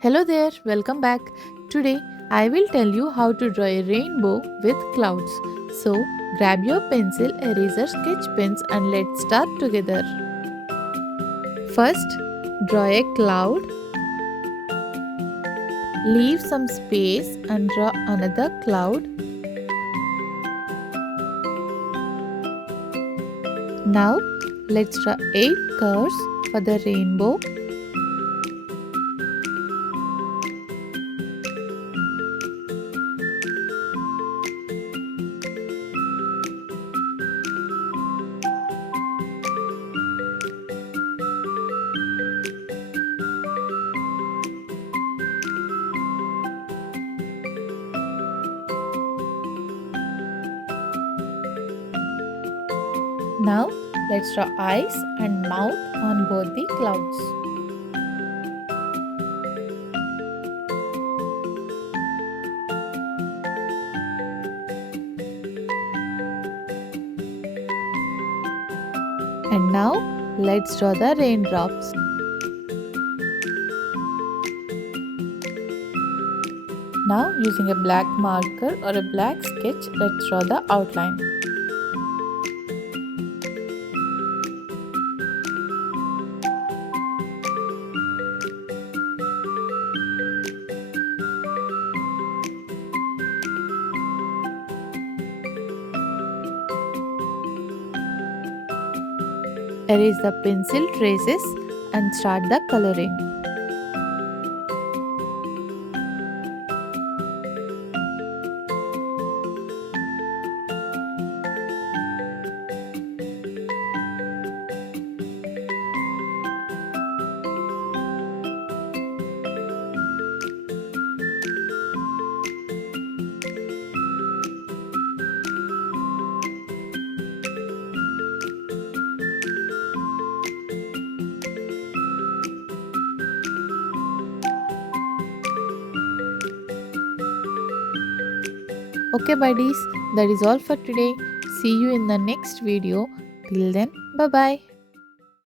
Hello there, welcome back. Today I will tell you how to draw a rainbow with clouds. So grab your pencil, eraser, sketch pens and let's start together. First, draw a cloud, leave some space and draw another cloud. Now let's draw 8 curves for the rainbow. Now let's draw eyes and mouth on both the clouds. And now let's draw the raindrops. Now using a black marker or a black sketch, let's draw the outline. Erase the pencil traces and start the coloring. Okay buddies, that is all for today. See you in the next video. Till then, bye bye.